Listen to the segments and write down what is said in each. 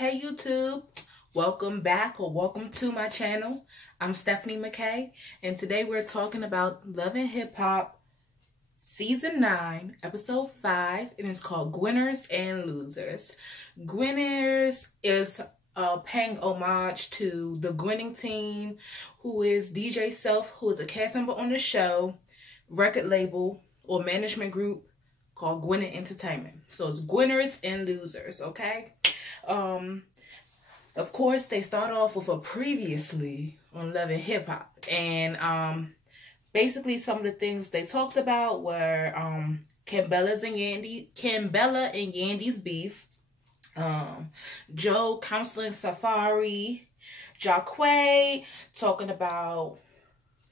Hey YouTube, welcome back or welcome to my channel. I'm Stephanie McKay, and today we're talking about Love and Hip Hop Season 9, Episode 5, and it's called Gwinners and Losers. Gwinners is paying homage to the Gwinning team, who is DJ Self, who is a cast member on the show, record label or management group called Gwinnett Entertainment. So it's Gwinners and Losers, okay? Of course, they start off with a previously on Love and Hip Hop, and basically some of the things they talked about were Kimbella and Yandy's beef, Joe counseling Safari, Jacquay talking about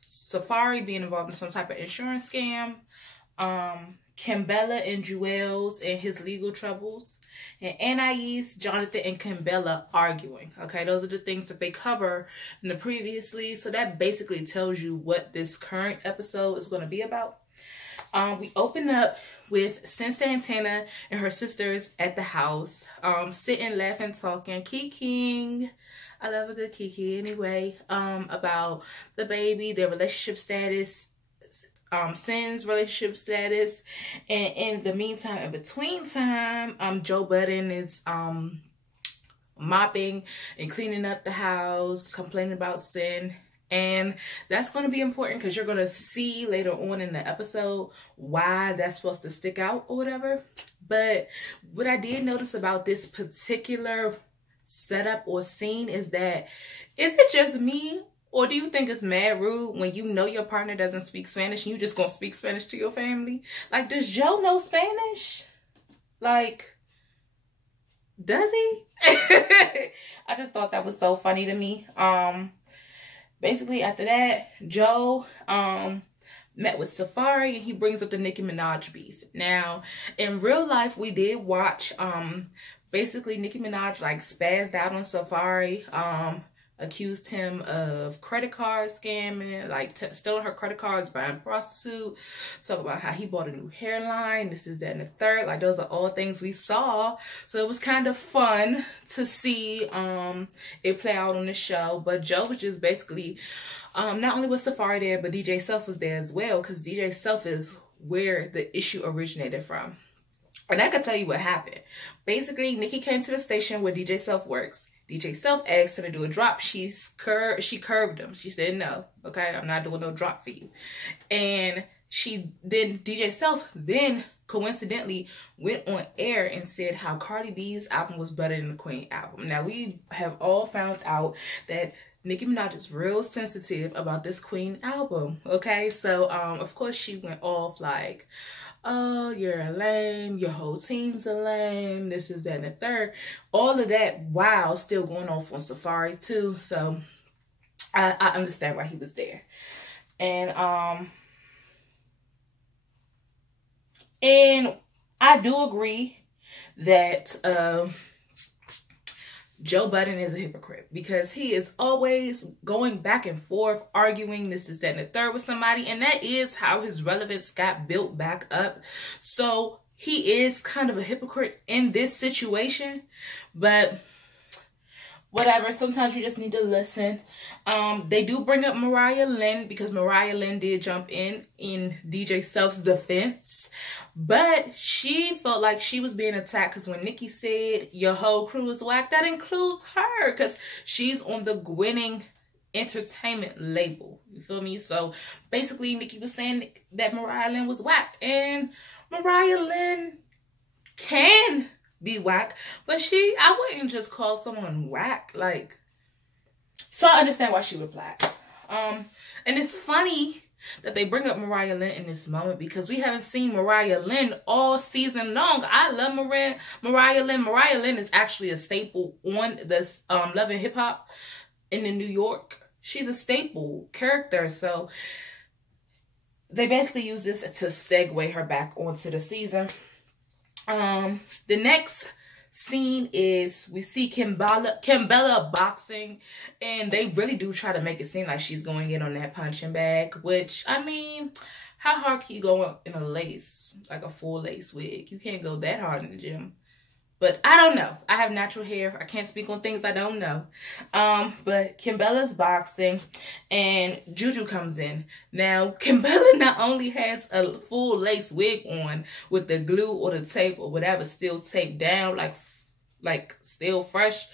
Safari being involved in some type of insurance scam, Kimbella and Jewels and his legal troubles, and Anais, Jonathan, and Kimbella arguing. Okay, those are the things that they cover in the previously. So that basically tells you what this current episode is going to be about. We open up with Sin Santana and her sisters at the house, sitting, laughing, talking, kikiing. I love a good kiki anyway. About the baby, their relationship status, Sin's relationship status, and in the meantime, in between time, Joe Budden is mopping and cleaning up the house, complaining about Sin. And that's going to be important because you're going to see later on in the episode why that's supposed to stick out or whatever. But what I did notice about this particular setup or scene is that, is it just me? Or do you think it's mad rude when you know your partner doesn't speak Spanish and you just gonna speak Spanish to your family? Like, does Joe know Spanish? Like, does he? I just thought that was so funny to me. Basically after that, Joe met with Safari and he brings up the Nicki Minaj beef. Now, in real life, we did watch basically Nicki Minaj like spazzed out on Safari. Accused him of credit card scamming, like stealing her credit cards, buying prostitute, talk about how he bought a new hairline, this is that and the third. Like, those are all things we saw. So it was kind of fun to see it play out on the show. But Joe was just basically, not only was Safari there, but DJ Self was there as well, because DJ Self is where the issue originated from. And I can tell you what happened. Basically, Nicki came to the station where DJ Self works. DJ Self asked her to do a drop. She curved him. She said, no, okay, I'm not doing no drop for you. And DJ Self then coincidentally went on air and said how Cardi B's album was better than the Queen album. Now, we have all found out that Nicki Minaj is real sensitive about this Queen album, okay? So, of course, she went off like, oh, you're a lame, your whole team's a lame, this is that and the third. All of that while still going off on Safari too. So I understand why he was there. And I do agree that Joe Budden is a hypocrite, because he is always going back and forth, arguing this is that and the third with somebody, and that is how his relevance got built back up. So he is kind of a hypocrite in this situation, but whatever, sometimes you just need to listen. They do bring up Mariah Lynn, because Mariah Lynn did jump in DJ Self's defense, but she felt like she was being attacked because when Nicki said your whole crew is whack, that includes her, because she's on the Gwinning Entertainment label. You feel me? So basically, Nicki was saying that Mariah Lynn was whack, and Mariah Lynn can be whack, but I wouldn't just call someone whack. Like, so I understand why she replied. And it's funny that they bring up Mariah Lynn in this moment, because we haven't seen Mariah Lynn all season long. I love Mariah Lynn. Mariah Lynn is actually a staple on this Love and Hip Hop in New York. She's a staple character. So they basically use this to segue her back onto the season. The next scene is we see Kimbella boxing, and they really do try to make it seem like she's going in on that punching bag, which, I mean, how hard can you go in a lace, like a full lace wig? You can't go that hard in the gym. But I don't know. I have natural hair. I can't speak on things I don't know. But Kimbella's boxing and Juju comes in. Now, Kimbella not only has a full lace wig on with the glue or the tape or whatever still taped down, like still fresh,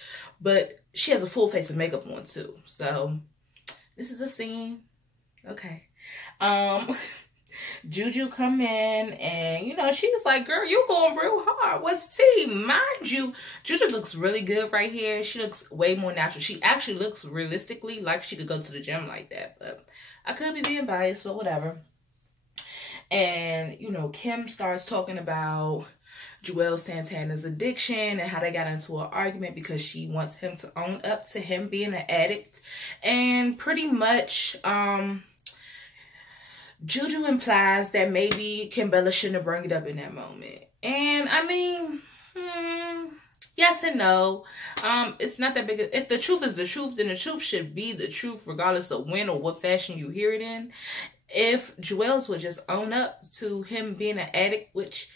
but she has a full face of makeup on too. So this is a scene. Okay. Juju come in and, you know, she was like, girl, you going real hard. What's tea? Mind you, Juju looks really good right here. She looks way more natural. She actually looks realistically like she could go to the gym like that. But I could be being biased, but whatever. And, you know, Kim starts talking about Juelz Santana's addiction and how they got into an argument because she wants him to own up to him being an addict. And pretty much, Juju implies that maybe Kimbella shouldn't have brought it up in that moment. And I mean, yes and no. It's not that big. If the truth is the truth, then the truth should be the truth regardless of when or what fashion you hear it in. If Juelz would just own up to him being an addict, which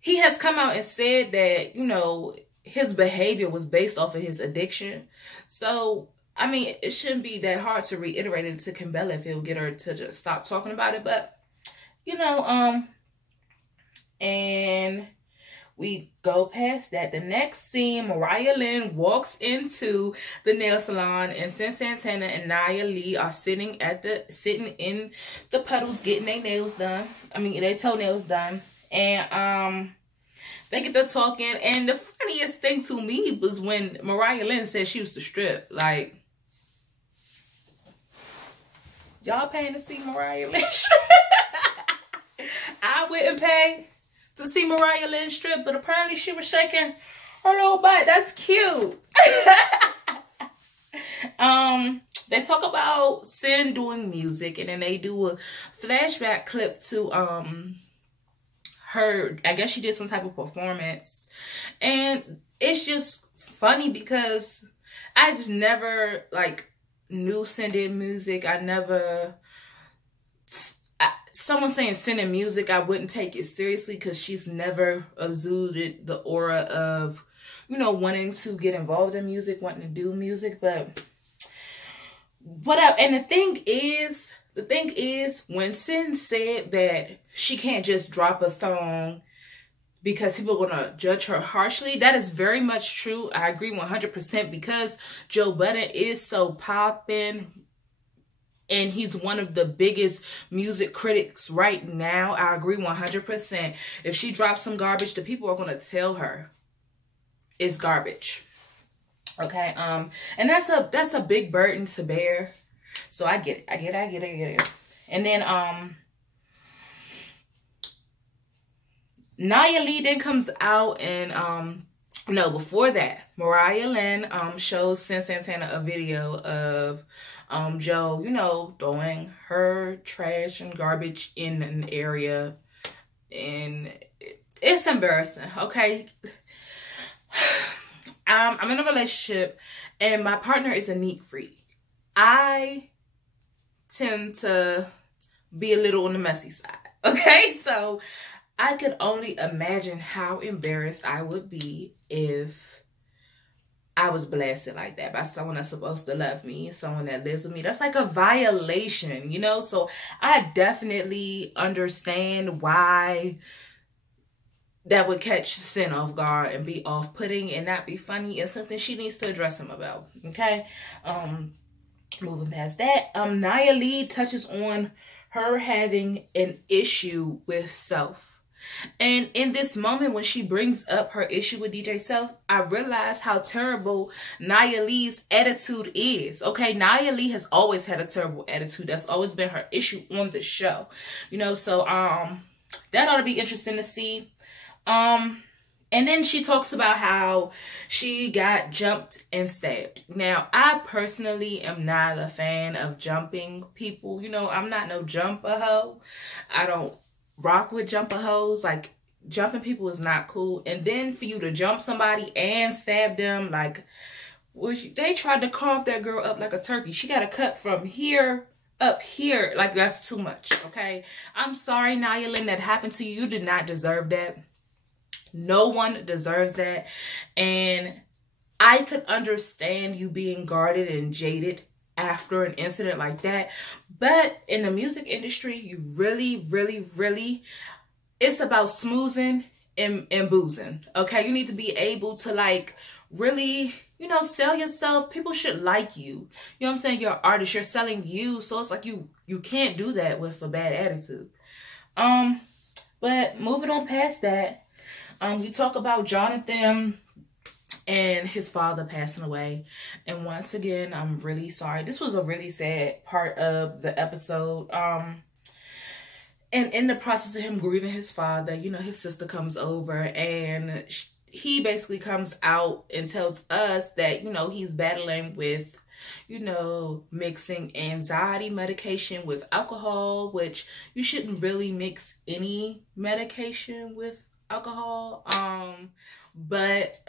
he has come out and said that, you know, his behavior was based off of his addiction. So I mean, it shouldn't be that hard to reiterate it to Kimbella if it'll get her to just stop talking about it. But, you know, and we go past that. The next scene, Mariah Lynn walks into the nail salon and Sin Santana and Nia Lee are sitting in the puddles getting their nails done. I mean, their toenails done. And, they get to talking. And the funniest thing to me was when Mariah Lynn said she used to strip. Like, y'all paying to see Mariah Lynn strip? I wouldn't pay to see Mariah Lynn strip, but apparently she was shaking her little butt. That's cute. They talk about Sin doing music, and then they do a flashback clip to her. I guess she did some type of performance, and it's just funny because I just never knew Sin did music. Someone saying Sin in music, I wouldn't take it seriously because she's never exuded the aura of, you know, wanting to get involved in music, wanting to do music. But whatever. And the thing is, when Sin said that she can't just drop a song because people are going to judge her harshly, that is very much true. I agree 100% because Joe Budden is so poppin'. And he's one of the biggest music critics right now. I agree 100%. If she drops some garbage, the people are going to tell her it's garbage. Okay. And that's a big burden to bear. So I get it. And then, Nia Lee then comes out and, no, before that, Mariah Lynn, shows Sin Santana a video of, Joe, you know, throwing her trash and garbage in an area, and it's embarrassing. Okay. I'm in a relationship and my partner is a neat freak. I tend to be a little on the messy side. Okay. So I could only imagine how embarrassed I would be if I was blasted like that by someone that's supposed to love me, someone that lives with me. That's like a violation, you know? So I definitely understand why that would catch Sin off guard and be off-putting and not be funny, and something she needs to address him about, okay? Moving past that, Nia Lee touches on her having an issue with self. And in this moment, when she brings up her issue with DJ Self, I realize how terrible Nia Lee's attitude is. Okay, Nia Lee has always had a terrible attitude. That's always been her issue on the show. You know, so that ought to be interesting to see. And then she talks about how she got jumped and stabbed. Now, I personally am not a fan of jumping people. You know, I'm not no jumper hoe. I don't rock with jumper hoes. Like, jumping people is not cool. And then for you to jump somebody and stab them, like, they tried to carve that girl up like a turkey. She got a cut from here up here. Like, that's too much, okay? I'm sorry, Nia Lynn, that happened to you. You did not deserve that. No one deserves that. And I could understand you being guarded and jaded after an incident like that. But in the music industry, you really, really, really, it's about smoozing and boozing. Okay, you need to be able to like really, you know, sell yourself. People should like you. You know what I'm saying? You're an artist. You're selling you. So it's like you can't do that with a bad attitude. But moving on past that, we talk about Jonathan and his father passing away. And once again, I'm really sorry. This was a really sad part of the episode. And in the process of him grieving his father, you know, his sister comes over and he basically comes out and tells us that, you know, he's battling with, you know, mixing anxiety medication with alcohol, which you shouldn't really mix any medication with alcohol. But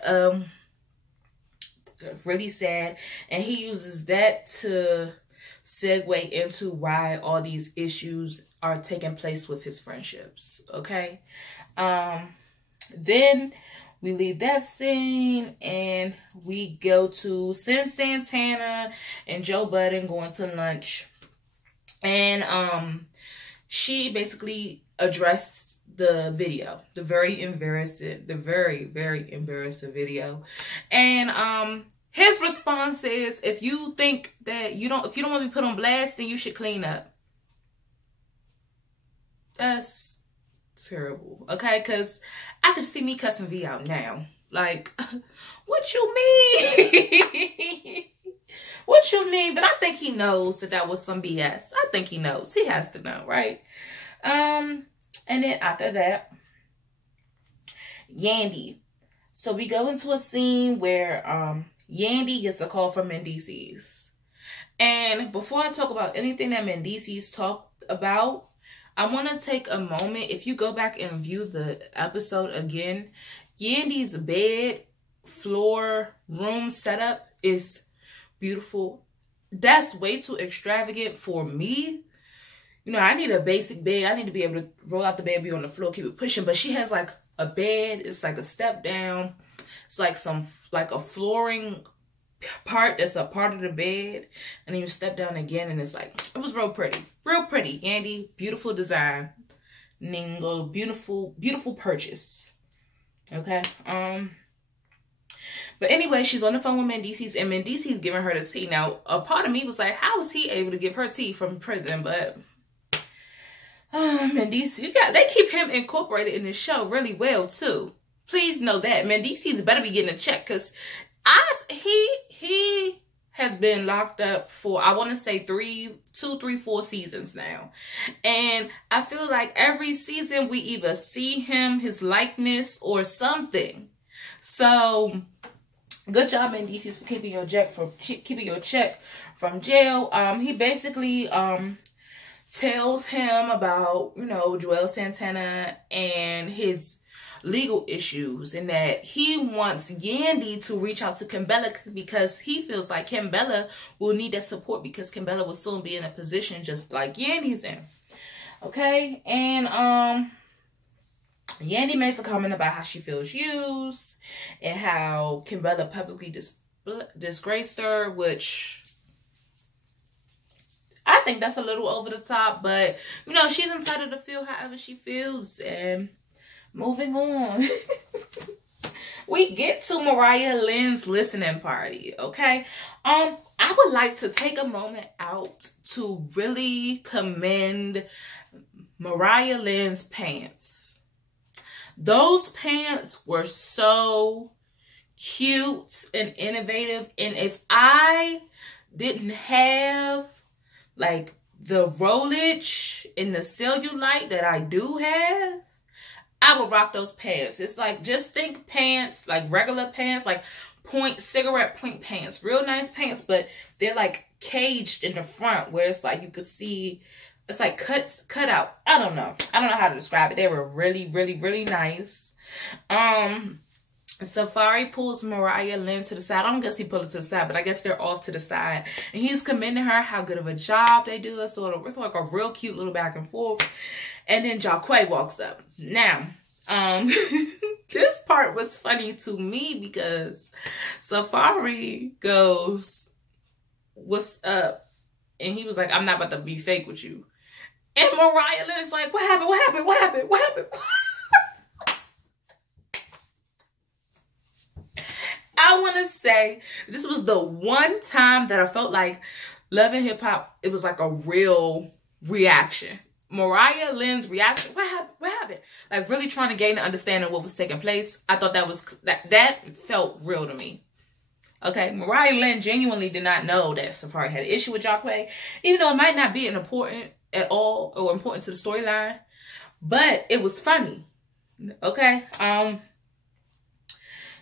really sad. And he uses that to segue into why all these issues are taking place with his friendships. Okay. Then we leave that scene and we go to Sin Santana and Joe Budden going to lunch. And she basically addressed the video, the very, very embarrassing video. And his response is, if you think that if you don't want to be put on blast, then you should clean up. That's terrible, okay? Because I could see me cussing V out now. Like, what you mean? What you mean? But I think he knows that was some BS. I think he knows. He has to know, right? And then after that, Yandy. So we go into a scene where Yandy gets a call from Mendices. And before I talk about anything that Mendices talked about, I want to take a moment. If you go back and view the episode again, Yandy's bed, floor, room setup is beautiful. That's way too extravagant for me. You know, I need a basic bed. I need to be able to roll out the bed, be on the floor, keep it pushing. But she has like a bed. It's like a step down. It's like a flooring part that's a part of the bed. And then you step down again and it's like, it was real pretty. Real pretty. Yandy, beautiful design. Ningo, beautiful, beautiful purchase. Okay. But anyway, she's on the phone with Mendices and Mendices giving her the tea. Now, a part of me was like, how is he able to give her tea from prison? But Mendices, they keep him incorporated in the show really well too. Please know that Mendices better be getting a check, because he has been locked up for, I want to say 2, 3, 4 seasons now. And I feel like every season we either see him, his likeness, or something. So good job, Mendices, for keeping your check from jail. He basically tells him about, you know, Joel Santana and his legal issues, and that he wants Yandy to reach out to Kimbella because he feels like Kimbella will need that support, because Kimbella will soon be in a position just like Yandy's in. Okay, and Yandy makes a comment about how she feels used and how Kimbella publicly disgraced her, which I think that's a little over the top, but you know, she's entitled to feel however she feels. And moving on, we get to Mariah Lynn's listening party, okay? I would like to take a moment out to really commend Mariah Lynn's pants. Those pants were so cute and innovative, and if I didn't have like the rollage and the cellulite that I do have, I would rock those pants. It's like, just think pants, like regular pants, like cigarette point pants. Real nice pants, but they're like caged in the front where it's like you could see, it's like cut out. I don't know how to describe it. They were really, really, really nice. Safari pulls Mariah Lynn to the side. I don't guess he pulled her to the side, but I guess they're off to the side. And he's commending her how good of a job they do. It's like a real cute little back and forth. And then Jaquay walks up. Now, Um, this part was funny to me because Safari goes, "What's up?" And he was like, "I'm not about to be fake with you." And Mariah Lynn is like, "What happened? What happened? What happened? What happened?" I want to say this was the one time that I felt like Love and Hip Hop, it was like a real reaction. Mariah Lynn's reaction, what happened? What happened? Like really trying to gain an understanding of what was taking place. I thought that felt real to me. Okay, Mariah Lynn genuinely did not know that Safari had an issue with Jacquay, even though it might not be important at all or important to the storyline, but it was funny. Okay,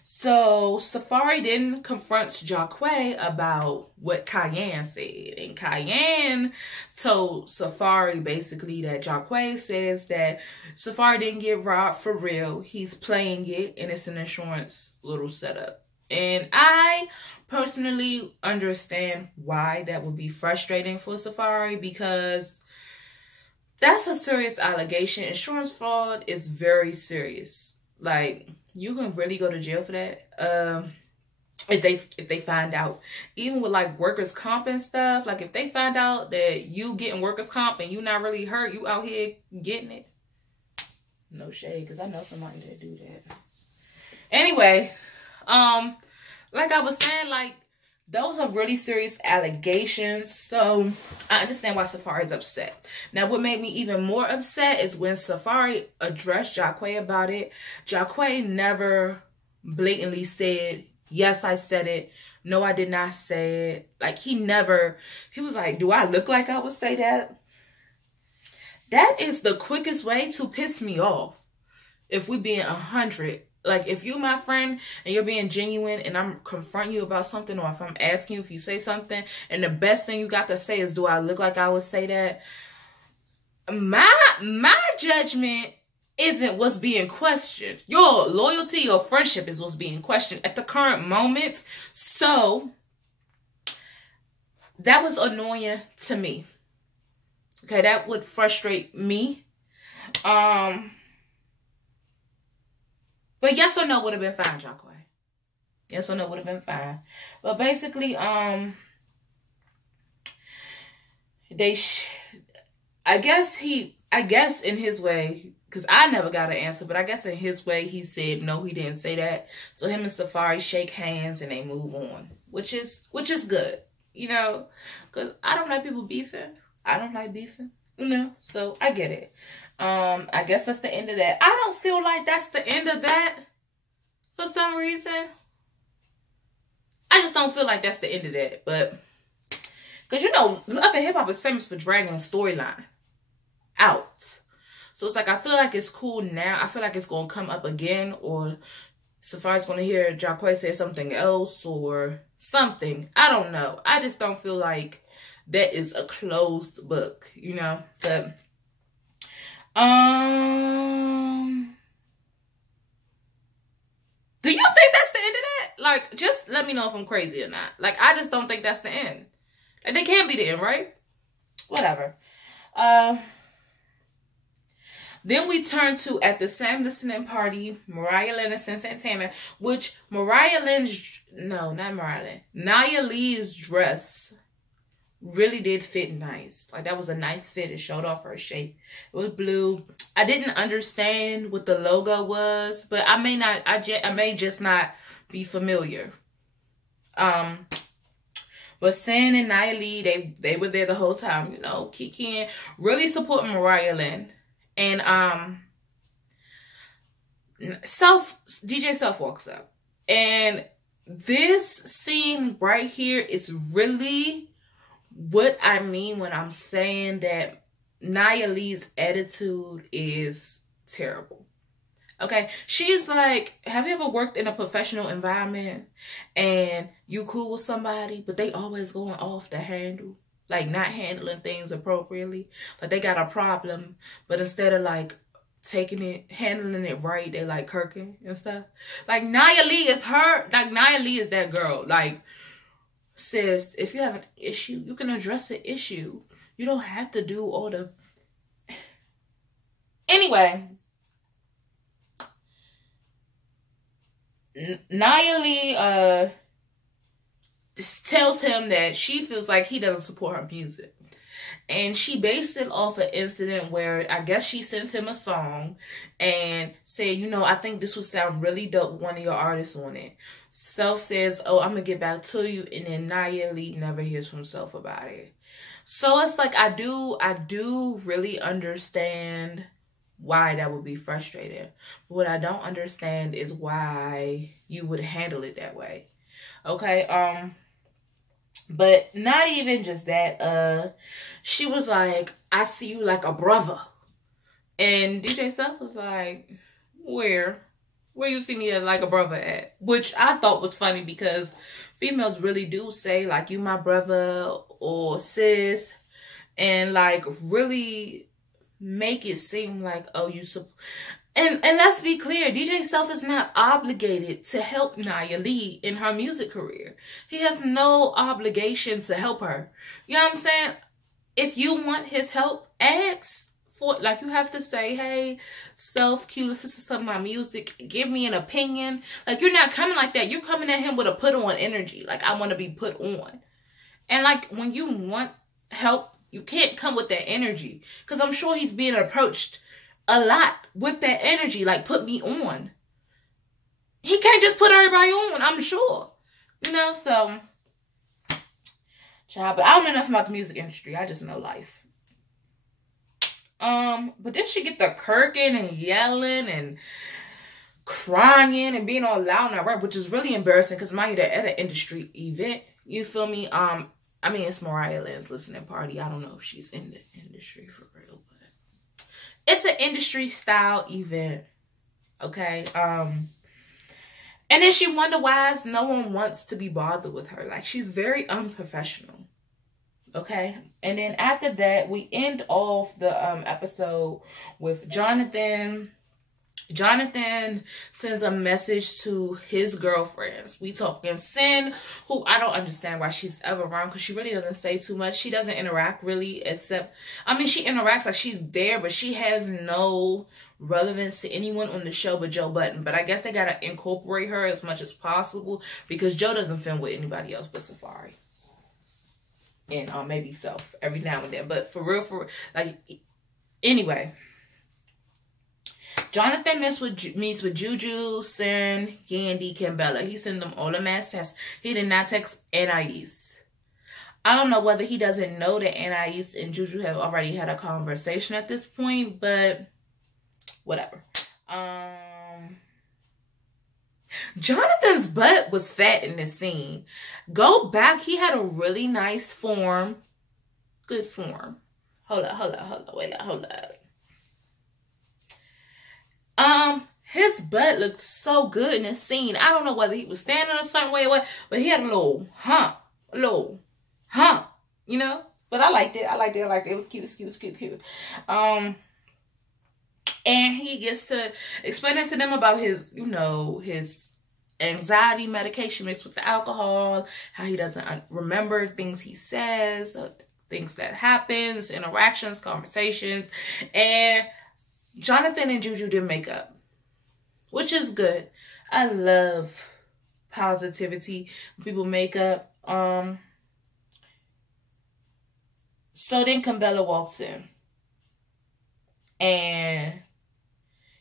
so Safari then confronts Jacquay about what Cayenne said. And Cayenne told Safari basically that Jacquay says that Safari didn't get robbed for real. He's playing it and it's an insurance little setup. And I personally understand why that would be frustrating for Safari, because that's a serious allegation. Insurance fraud is very serious. Like, you can really go to jail for that. If they find out, even with like workers' comp and stuff, like if they find out that you getting workers' comp and you not really hurt, you out here getting it. No shade, because I know somebody that do that. Anyway, like I was saying, like those are really serious allegations. So I understand why Safari is upset. Now, what made me even more upset is when Safari addressed Jacquay about it. Jacquay never blatantly said, yes, I said it. No, I did not say it. Like he was like, do I look like I would say that? That is the quickest way to piss me off. If we being 100, like if you my friend and you're being genuine and I'm confronting you about something, or if I'm asking you if you say something and the best thing you got to say is, do I look like I would say that? My judgment isn't what's being questioned. Your loyalty or friendship is what's being questioned at the current moment. So that was annoying to me. Okay, that would frustrate me. But yes or no would have been fine, Jacquay. Yes or no would have been fine. But basically, I guess in his way, because I never got an answer, but I guess in his way, he said, no, he didn't say that. So him and Safari shake hands and they move on, which is good, you know, because I don't like people beefing. I don't like beefing, you know, so I get it. I guess that's the end of that. I don't feel like that's the end of that for some reason. I just don't feel like that's the end of that. But, because, you know, Love and Hip Hop is famous for dragging a storyline out. So it's like, I feel like it's cool now. I feel like it's going to come up again, or Safari's going to hear Jacquay say something else or something. I don't know. I just don't feel like that is a closed book, you know. But do you think that's the end of that? Like, just let me know if I'm crazy or not. Like, I just don't think that's the end. Like, they can't be the end, right? Whatever. Then we turn to, at the same listening party, Mariah Lynn and Santana, which Nia Lee's dress really did fit nice. Like, that was a nice fit. It showed off her shape. It was blue. I didn't understand what the logo was, but I may just not be familiar. But Sin and Nia Lee, they were there the whole time, you know, kikiing, really supporting Mariah Lynn. And DJ Self walks up. And this scene right here is really what I mean when I'm saying that Nia Lee's attitude is terrible. Okay, she's like, have you ever worked in a professional environment and you cool with somebody, but they always going off the handle, like not handling things appropriately, like they got a problem, but instead of like handling it right, they like kirking and stuff. Like Nia Lee is Nia Lee is that girl. Like, sis, if you have an issue, you can address the issue. You don't have to do all the... Anyway, Nia Lee tells him that she feels like he doesn't support her music. And she based it off an incident where I guess she sent him a song and said, you know, I think this would sound really dope with one of your artists on it. Self says, oh, I'm going to get back to you. And then Nia Lee never hears from Self about it. So it's like, I do really understand why that would be frustrating. But what I don't understand is why you would handle it that way. Okay, but not even just that, she was like, I see you like a brother. And DJ Self was like, where you see me like a brother at? Which I thought was funny because females really do say like, you my brother or sis, and like really make it seem like, oh, you and let's be clear, DJ Self is not obligated to help Nia Lee in her music career. He has no obligation to help her. You know what I'm saying? If you want his help, ask for it. Like, you have to say, hey, Self, Q, listen to some of my music. Give me an opinion. Like, you're not coming like that. You're coming at him with a put on energy. Like, I want to be put on. And like, when you want help, you can't come with that energy. Because I'm sure he's being approached a lot with that energy, like, put me on. He can't just put everybody on, I'm sure. You know, so, child, but I don't know enough about the music industry. I just know life. But then she get the kirking and yelling and crying and being all loud and rap, which is really embarrassing because mind you, they're at an industry event. You feel me? I mean, it's Mariah Lynn's listening party. I don't know if she's in the industry for real. It's an industry style event. Okay. And then she wonder why no one wants to be bothered with her. Like, she's very unprofessional. Okay. And then after that, we end off the episode with Jonathan. Jonathan sends a message to his girlfriends. We talking Sin, who I don't understand why she's ever around because she really doesn't say too much. She doesn't interact really, except, I mean, she interacts like she's there, but she has no relevance to anyone on the show but Joe Budden. But I guess they gotta incorporate her as much as possible because Joe doesn't film with anybody else but Safari. And maybe Self every now and then. But for real, like, anyway. Jonathan meets with Juju, Sin, Yandy, Kimbella. He sent them all a mass text. He did not text Anais. I don't know whether he doesn't know that Anais and Juju have already had a conversation at this point, but whatever. Jonathan's butt was fat in this scene. Go back. He had a really nice form. Good form. Hold up. Wait, hold up. His butt looked so good in this scene. I don't know whether he was standing a certain way or what, but he had a little hump, you know? But I liked it. It was cute. And he gets to explain it to them about his, you know, his anxiety medication mixed with the alcohol, how he doesn't remember things he says, things that happens, interactions, conversations, and Jonathan and Juju didn't make up, which is good. I love positivity when people make up. So then Kimbella walks in. And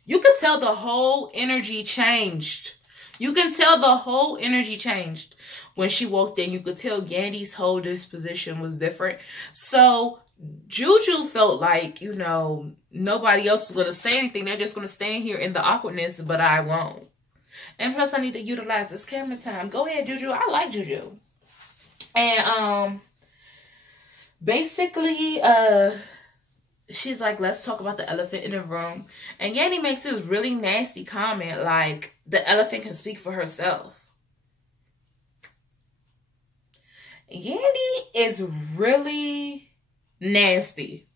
you could tell the whole energy changed. When she walked in. You could tell Yandy's whole disposition was different. So Juju felt like, you know, nobody else is going to say anything. They're just going to stand here in the awkwardness, but I won't. And plus, I need to utilize this camera time. Go ahead, Juju. I like Juju. And basically, she's like, let's talk about the elephant in the room. And Yandy makes this really nasty comment like, the elephant can speak for herself. Yandy is really nasty.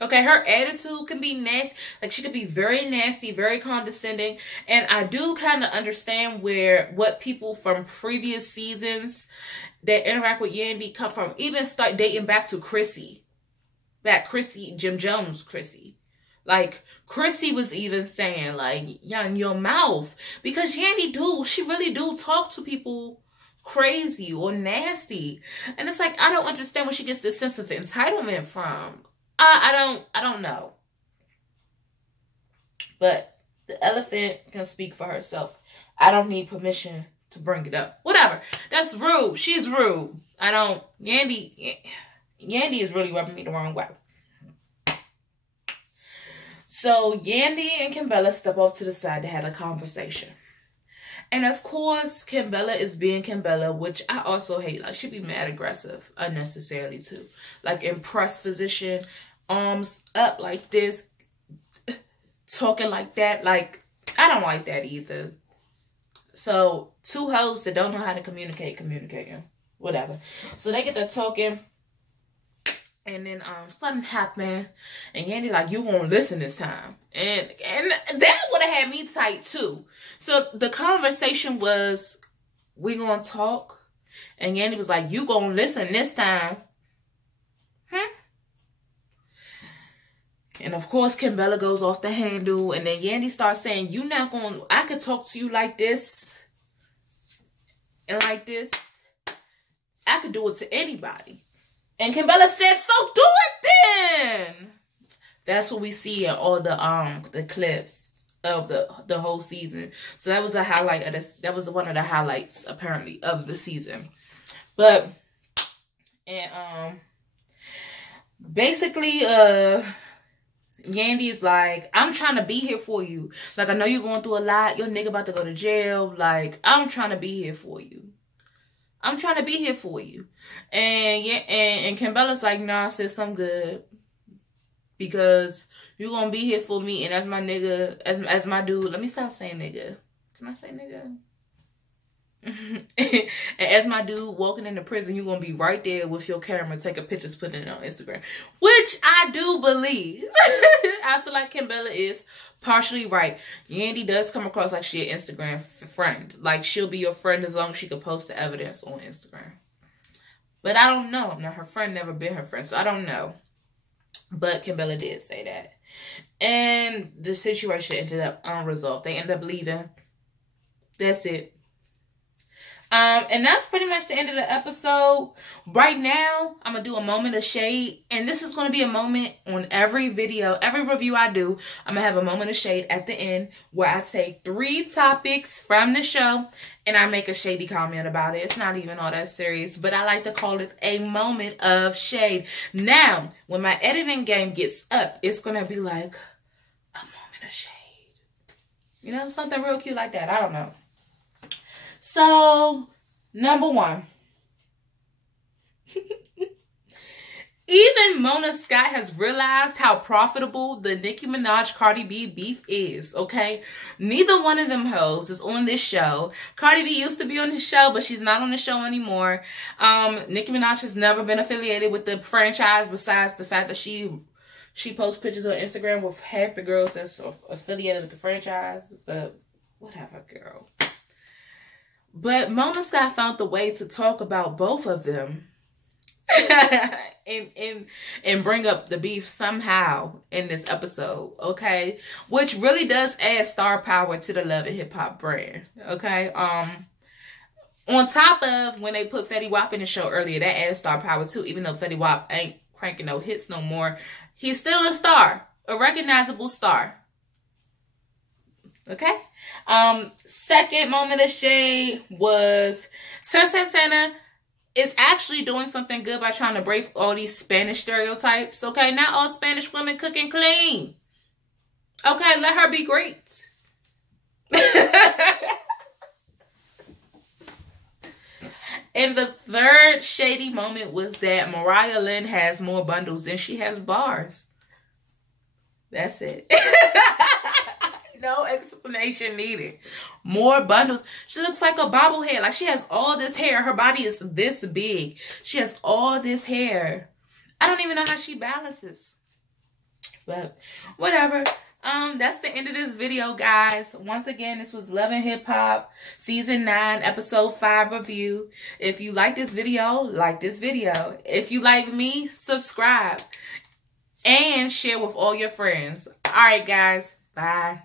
Okay, her attitude can be nasty. Like, she could be very nasty, very condescending. And I do kind of understand what people from previous seasons that interact with Yandy come from. Even start dating back to Chrissy. Jim Jones Chrissy. Like, Chrissy was even saying, like, yeah, in your mouth. Because Yandy she really do talk to people crazy or nasty. And it's like, I don't understand where she gets this sense of entitlement from. I don't know. But the elephant can speak for herself. I don't need permission to bring it up. Whatever. That's rude. She's rude. Yandy is really rubbing me the wrong way. So Yandy and Kimbella step off to the side to have a conversation. And of course, Kimbella is being Kimbella, which I also hate. Like, she be mad aggressive unnecessarily too. Like, in press position, arms up like this, talking like that. Like, I don't like that either. So, two hoes that don't know how to communicating. Whatever. So they get to talking. And then something happened. And Yandy like, you won't listen this time. And that would have had me tight too. So the conversation was, we gonna talk. And Yandy was like, you gonna listen this time. And of course, Kimbella goes off the handle. And then Yandy starts saying, you not gonna, I could talk to you like this. And like this. I could do it to anybody. And Kimbella said, so do it then. That's what we see in all the clips of the whole season. So that was a highlight of this. That was one of the highlights apparently of the season. But basically Yandy is like, I'm trying to be here for you. Like, I know you're going through a lot. Your nigga about to go to jail. Like, I'm trying to be here for you. I'm trying to be here for you. And Kimbella's like, nah, sis, I'm good. Because you're going to be here for me. And as my nigga, as my dude, let me stop saying nigga. Can I say nigga? And as my dude walking into prison, you're going to be right there with your camera, taking pictures, putting it on Instagram. Which I do believe. I feel like Kimbella is partially right. Yandy does come across like she an Instagram friend. Like, she'll be your friend as long as she can post the evidence on Instagram. But I don't know. Now, her friend never been her friend, so I don't know. But Kimbella did say that. And the situation ended up unresolved. They ended up leaving. That's it. And that's pretty much the end of the episode. Right now, I'm going to do a moment of shade. And this is going to be a moment on every video, every review I do. I'm going to have a moment of shade at the end where I take 3 topics from the show and I make a shady comment about it. It's not even all that serious, but I like to call it a moment of shade. Now, when my editing game gets up, it's going to be like a moment of shade. You know, something real cute like that. I don't know. So, number 1. Even Mona Scott has realized how profitable the Nicki Minaj Cardi B beef is, okay? Neither one of them hoes is on this show. Cardi B used to be on the show, but she's not on the show anymore. Nicki Minaj has never been affiliated with the franchise besides the fact that she posts pictures on Instagram with half the girls that's affiliated with the franchise. But whatever, girl. But Mona Scott found the way to talk about both of them and bring up the beef somehow in this episode, okay? Which really does add star power to the Love and Hip Hop brand, okay? On top of when they put Fetty Wap in the show earlier, that adds star power too. Even though Fetty Wap ain't cranking no hits no more, he's still a star, a recognizable star. Okay. Second moment of shade was Santana is actually doing something good by trying to break all these Spanish stereotypes. Okay. Not all Spanish women cook and clean. Okay. Let her be great. And the third shady moment was that Mariah Lynn has more bundles than she has bars. That's it. No explanation needed. More bundles. She looks like a bobblehead. Like, she has all this hair. Her body is this big. She has all this hair. I don't even know how she balances. But whatever. That's the end of this video, guys. Once again, this was Love and Hip Hop Season 9, Episode 5 review. If you like this video, like this video. If you like me, subscribe. And share with all your friends. All right, guys. Bye.